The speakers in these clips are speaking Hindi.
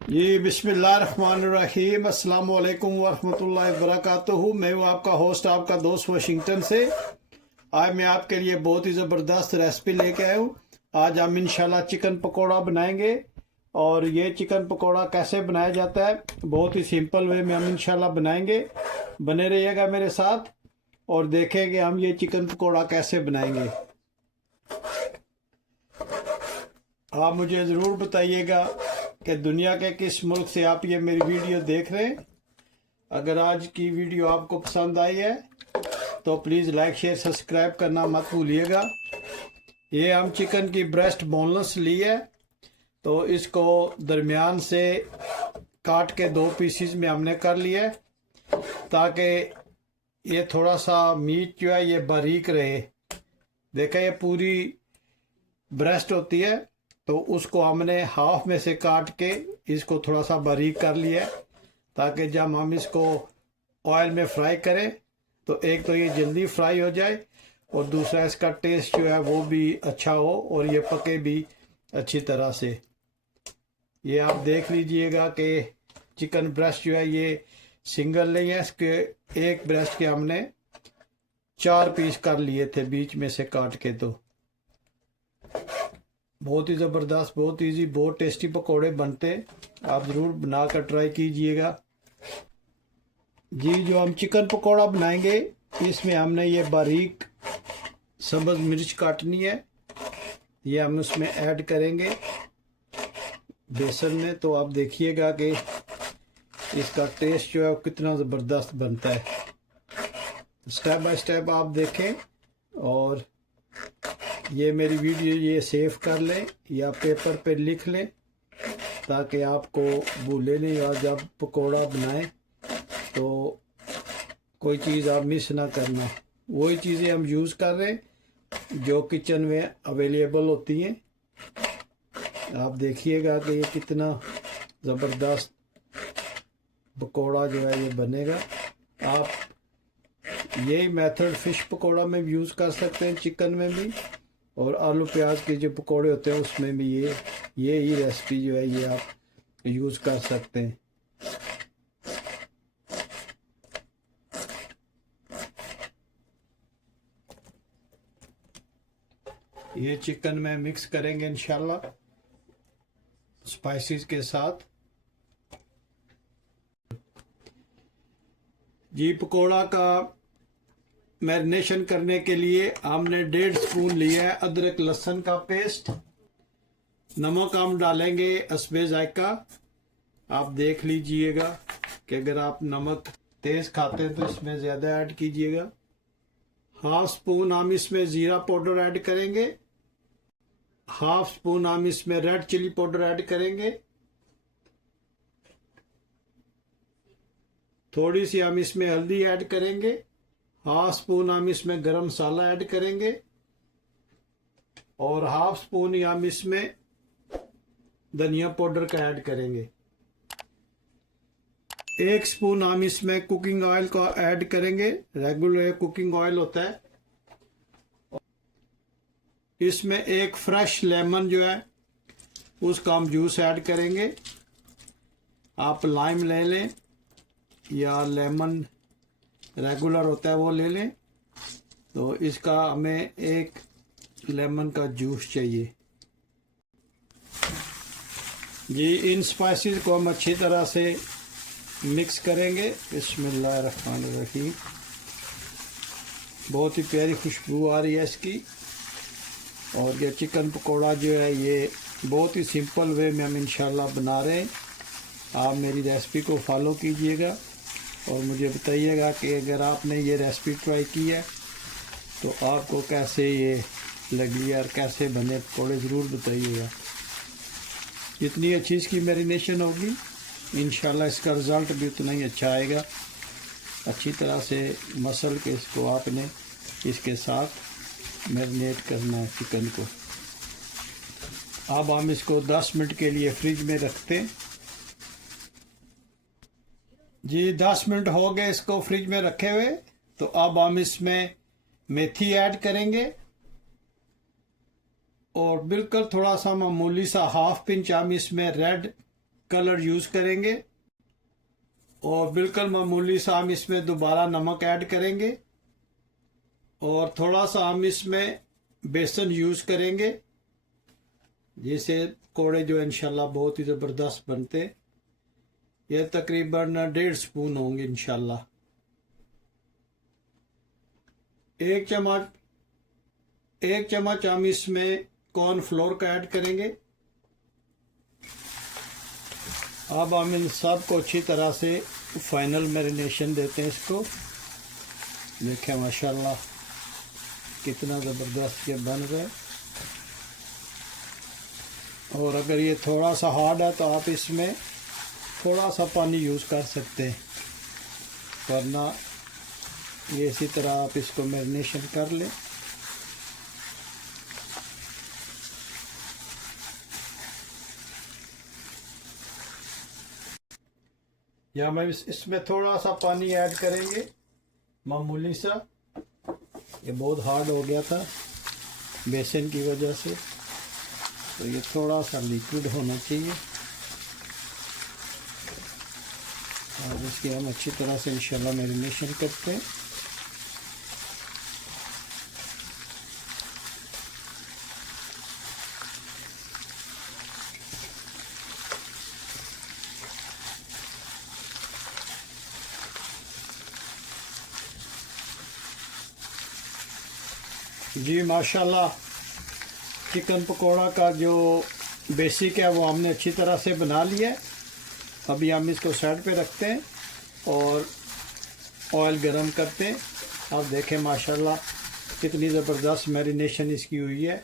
जी बिस्मिल्लाहिर्रहमानिर्रहीम अस्सलाम वालेकुम वरहमतुल्लाहि वबरकातुहू। मैं हूँ आपका होस्ट, आपका दोस्त वाशिंगटन से। आज मैं आपके लिए बहुत ही ज़बरदस्त रेसिपी लेके आया हूँ। आज हम इंशाल्लाह चिकन पकोड़ा बनाएंगे। और ये चिकन पकोड़ा कैसे बनाया जाता है, बहुत ही सिंपल वे में हम इंशाल्लाह बनाएंगे। बने रहिएगा मेरे साथ और देखेंगे हम ये चिकन पकोड़ा कैसे बनाएंगे। आप मुझे ज़रूर बताइएगा कि दुनिया के किस मुल्क से आप ये मेरी वीडियो देख रहे हैं। अगर आज की वीडियो आपको पसंद आई है तो प्लीज़ लाइक शेयर सब्सक्राइब करना मत भूलिएगा। ये हम चिकन की ब्रेस्ट बोनलेस ली है, तो इसको दरमियान से काट के दो पीसीज में हमने कर लिया है, ताकि ये थोड़ा सा मीट जो है ये बारीक रहे। देखें, ये पूरी ब्रेस्ट होती है, तो उसको हमने हाफ में से काट के इसको थोड़ा सा बारीक कर लिया है, ताकि जब हम इसको ऑयल में फ्राई करें तो एक तो ये जल्दी फ्राई हो जाए और दूसरा इसका टेस्ट जो है वो भी अच्छा हो और ये पके भी अच्छी तरह से। ये आप देख लीजिएगा कि चिकन ब्रेस्ट जो है ये सिंगल नहीं है, इसके एक ब्रेस्ट के हमने 4 पीस कर लिए थे बीच में से काट के। तो बहुत ही ज़बरदस्त, बहुत इजी, बहुत टेस्टी पकोड़े बनते। आप ज़रूर बनाकर ट्राई कीजिएगा जी। जो हम चिकन पकोड़ा बनाएंगे इसमें हमने ये बारीक सब्ज़ मिर्च काटनी है, ये हम उसमें ऐड करेंगे बेसन में। तो आप देखिएगा कि इसका टेस्ट जो है कितना ज़बरदस्त बनता है। स्टेप बाय स्टेप आप देखें और ये मेरी वीडियो ये सेव कर लें या पेपर पे लिख लें, ताकि आपको भूले नहीं और जब पकोड़ा बनाएं तो कोई चीज़ आप मिस ना करना। वही चीज़ें हम यूज़ कर रहे हैं जो किचन में अवेलेबल होती हैं। आप देखिएगा कि ये कितना ज़बरदस्त पकोड़ा जो है ये बनेगा। आप यही मेथड फ़िश पकोड़ा में भी यूज़ कर सकते हैं, चिकन में भी, और आलू प्याज के जो पकोड़े होते हैं उसमें भी ये ही रेसिपी जो है ये आप यूज़ कर सकते हैं। ये चिकन में मिक्स करेंगे इंशाल्लाह स्पाइसेस के साथ जी। पकोड़ा का मैरिनेशन करने के लिए हमने 1.5 स्पून लिया है अदरक लहसुन का पेस्ट। नमक हम डालेंगे हस्बे जायका। आप देख लीजिएगा कि अगर आप नमक तेज़ खाते हैं तो इसमें ज़्यादा ऐड कीजिएगा। 1/2 स्पून हम इसमें ज़ीरा पाउडर ऐड करेंगे। 1/2 स्पून हम इसमें रेड चिली पाउडर ऐड करेंगे। थोड़ी सी हम इसमें हल्दी ऐड करेंगे। 1/2 स्पून हम इसमें गरम मसाला ऐड करेंगे और 1/2 स्पून ही हम इसमें धनिया पाउडर का ऐड करेंगे। 1 स्पून हम इसमें कुकिंग ऑयल का ऐड करेंगे। रेगुलर कुकिंग ऑयल होता है। इसमें एक फ्रेश लेमन जो है उसका हम जूस ऐड करेंगे। आप लाइम ले लें या लेमन रेगुलर होता है वो ले लें। तो इसका हमें एक लेमन का जूस चाहिए जी। इन स्पाइसेस को हम अच्छी तरह से मिक्स करेंगे। बिस्मिल्लाहिर्रहमानिर्रहीम। बहुत ही प्यारी खुशबू आ रही है इसकी। और ये चिकन पकोड़ा जो है ये बहुत ही सिंपल वे में हम इंशाल्लाह बना रहे हैं। आप मेरी रेसिपी को फॉलो कीजिएगा और मुझे बताइएगा कि अगर आपने ये रेसिपी ट्राई की है तो आपको कैसे ये लगी और कैसे बने पकौड़े, ज़रूर बताइएगा। जितनी अच्छी इसकी मैरिनेशन होगी इंशाल्लाह इसका रिज़ल्ट भी उतना ही अच्छा आएगा। अच्छी तरह से मसल के इसको आपने इसके साथ मैरिनेट करना है चिकन को। अब हम इसको 10 मिनट के लिए फ्रिज में रखते हैं जी। 10 मिनट हो गए इसको फ्रिज में रखे हुए। तो अब हम इसमें मेथी ऐड करेंगे और बिल्कुल थोड़ा सा मामूली सा 1/2 पिंच हम इसमें रेड कलर यूज़ करेंगे और बिल्कुल मामूली सा हम इसमें दोबारा नमक ऐड करेंगे और थोड़ा सा हम इसमें बेसन यूज़ करेंगे, जिससे पकौड़े जो इंशाल्लाह बहुत ही ज़बरदस्त बनते। ये तकरीबन 1.5 स्पून होंगे इंशाल्लाह। एक चम्मच हम इसमें कॉर्नफ्लोर का ऐड करेंगे। अब हम इन सब को अच्छी तरह से फाइनल मैरिनेशन देते हैं इसको। देखें माशाल्लाह कितना ज़बरदस्त ये बन रहा है। और अगर ये थोड़ा सा हार्ड है तो आप इसमें थोड़ा सा पानी यूज़ कर सकते हैं, वरना ये इसी तरह आप इसको मैरिनेशन कर लें। या हम इसमें थोड़ा सा पानी ऐड करेंगे मामूली सा। ये बहुत हार्ड हो गया था बेसन की वजह से, तो ये थोड़ा सा लिक्विड होना चाहिए। और इसकी हम अच्छी तरह से इंशाल्लाह मैरिनेशन करते हैं। जी माशाल्लाह चिकन पकोड़ा का जो बेसिक है वो हमने अच्छी तरह से बना लिया है। अभी हम इसको साइड पे रखते हैं और ऑयल गरम करते हैं। आप देखें माशाल्लाह कितनी ज़बरदस्त मैरिनेशन इसकी हुई है।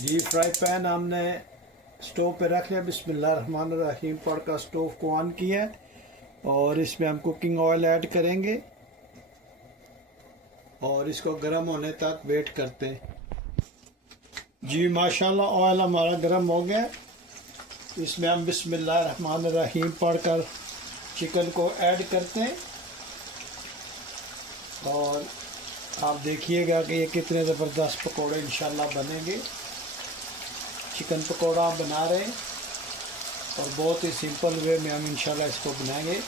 जी फ्राई पैन हमने स्टोव पे रख लिया। बिस्मिल्लाहिर्रहमानिर्रहीम पढ़कर स्टोव को ऑन किया है और इसमें हम कुकिंग ऑयल ऐड करेंगे और इसको गर्म होने तक वेट करते हैं। जी माशाल्लाह ऑयल हमारा गर्म हो गया। इसमें हम बिस्मिल्लाहिर्रहमानिर्रहीम पढ़कर चिकन को ऐड करते हैं और आप देखिएगा कि ये कितने ज़बरदस्त पकोड़े इंशाल्लाह बनेंगे। चिकन पकोड़ा बना रहे हैं और बहुत ही सिंपल वे में हम इंशाल्लाह इसको बनाएंगे।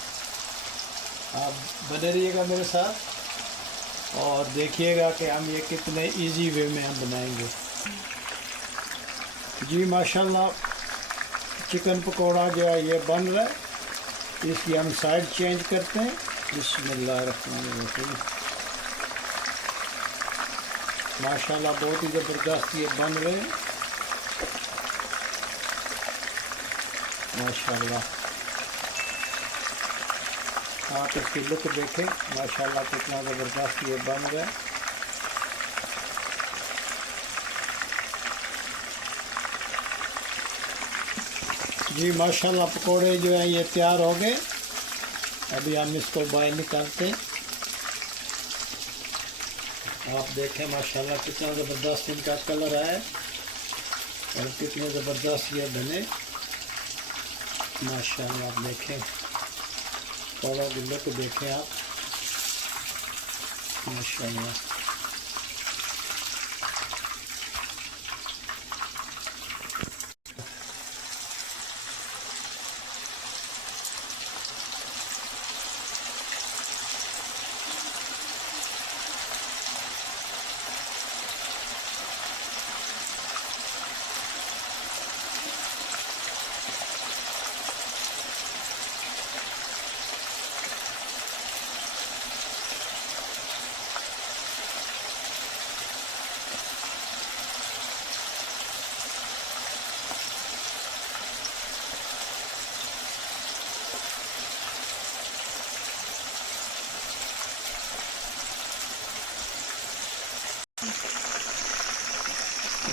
आप बने रहिएगा मेरे साथ और देखिएगा कि हम ये कितने इजी वे में हम बनाएंगे। जी माशाल्लाह चिकन पकोड़ा जो है ये बन रहा है। इसकी हम साइड चेंज करते हैं। बिस्मिल्लाहिर्रहमानिर्रहीम माशाल्लाह बहुत ही ज़बरदस्त ये बन रहे हैं माशाल्लाह। आप इसकी लुक देखें माशाल्लाह कितना ज़बरदस्त ये बन रहा है। जी माशाल्लाह पकोड़े जो हैं ये तैयार हो गए। अभी हम इसको बाहर निकालते हैं। आप देखें माशाल्लाह कितना ज़बरदस्त इनका कलर है और कितने ज़बरदस्त ये बने माशाल्लाह। आप देखें थोड़ा लुक देखें आप माशाल्लाह।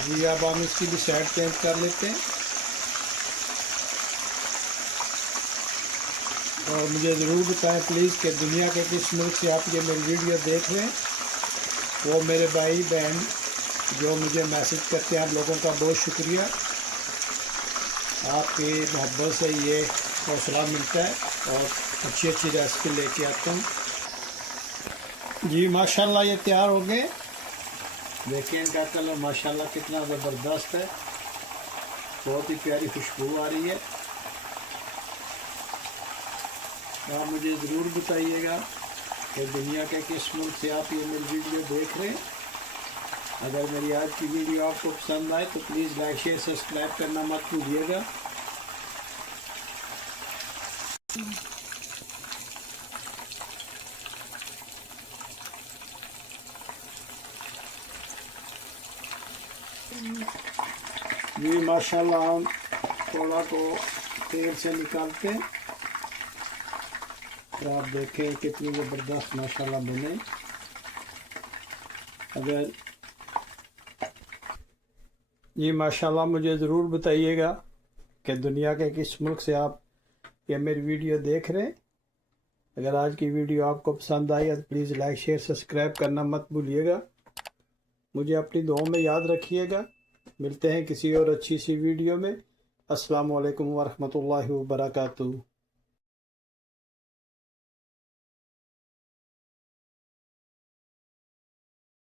जी अब हम इसकी भी साइड चेंज कर लेते हैं और मुझे ज़रूर बताएं प्लीज़ कि दुनिया के किस मुल्क से आप ये मेरी वीडियो देख रहे हैं। वो मेरे भाई बहन जो मुझे मैसेज करते हैं, आप लोगों का बहुत शुक्रिया। आपकी मोहब्बत से ये हौसला मिलता है और अच्छी अच्छी रेसिपी लेके आता हूँ। जी माशाल्लाह ये तैयार हो गए देखिए इनका कलर माशाल्लाह कितना ज़बरदस्त है, बहुत ही प्यारी खुशबू आ रही है। आप मुझे ज़रूर बताइएगा कि दुनिया के किस मुल्क से आप ये मेरी वीडियो देख रहे हैं। अगर मेरी आज की वीडियो आपको पसंद आए तो प्लीज़ लाइक शेयर सब्सक्राइब करना मत भूलिएगा। जी माशाल्लाह हम पकौड़ा को तेल से निकालते हैं तो आप देखें कितनी ज़बरदस्त माशाल्लाह बने। अगर जी माशाल्लाह मुझे ज़रूर बताइएगा कि दुनिया के किस मुल्क से आप ये मेरी वीडियो देख रहे हैं। अगर आज की वीडियो आपको पसंद आई है तो प्लीज़ लाइक शेयर सब्सक्राइब करना मत भूलिएगा। मुझे अपनी दुआओं में याद रखिएगा। मिलते हैं किसी और अच्छी सी वीडियो में। अस्सलामु अलैकुम वरहमतुल्लाहि वबरकातुहू।